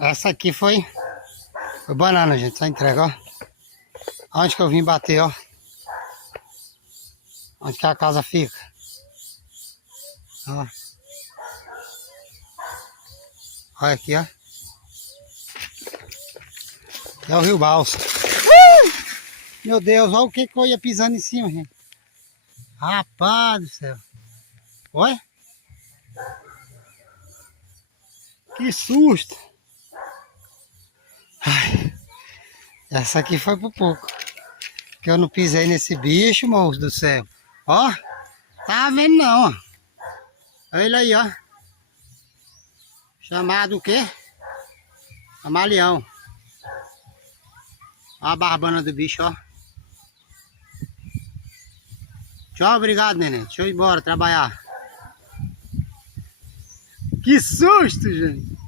Essa aqui foi banana, gente. Só entrega, ó. Onde que eu vim bater, ó. Onde que a casa fica. Ó. Olha aqui, ó. É o Rio Balsa. Meu Deus, olha o que eu ia pisando em cima, gente. Rapaz do céu. Olha. Que susto. Ai, essa aqui foi por pouco. Que eu não pisei nesse bicho, moço do céu. Ó. Tá vendo não, ó. Olha ele aí, ó. Chamado o quê? Camaleão. Olha a barbana do bicho, ó. Tchau, obrigado, neném. Deixa eu ir embora trabalhar. Que susto, gente.